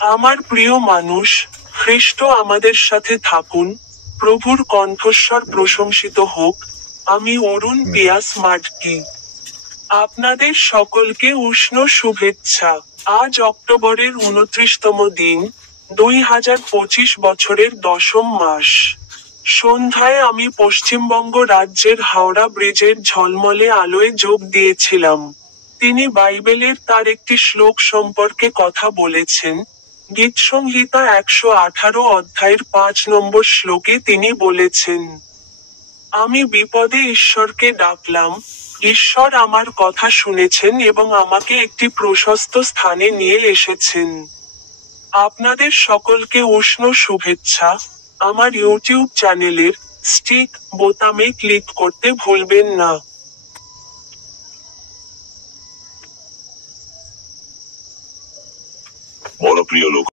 আমার প্রিয় মানুষ, খ্রিস্ট আমাদের সাথে থাকুন, প্রভুর কণ্ঠস্বর প্রশংসিত হোক। আমি অরুণ পিয়াস মাডকি। আপনাদের সকলকে উষ্ণ শুভেচ্ছা। আজ অক্টোবরের 29তম দিন, 2025 বছরের 10ম মাস। সন্ধ্যায় আমি পশ্চিমবঙ্গ রাজ্যের হাওড়া ব্রিজের ঝলমলে আলোয় যোগ দিয়েছিলাম। তিনি বাইবেলের তার একটি শ্লোক সম্পর্কে কথা বলেছেন। গীতসংহিতা 118 অধ্যায়ের 5 নম্বর শ্লোকে তিনি বলেছেন, আমি বিপদে ঈশ্বরকে ডাকলাম, ঈশ্বর আমার কথা শুনেছেন এবং আমাকে একটি প্রশস্ত স্থানে নিয়ে এসেছেন। আপনাদের সকলকে উষ্ণ শুভেচ্ছা। আমার ইউটিউব চ্যানেলের স্টিক বোতামে ক্লিক করতে ভুলবেন না। বড় প্রিয় লোক।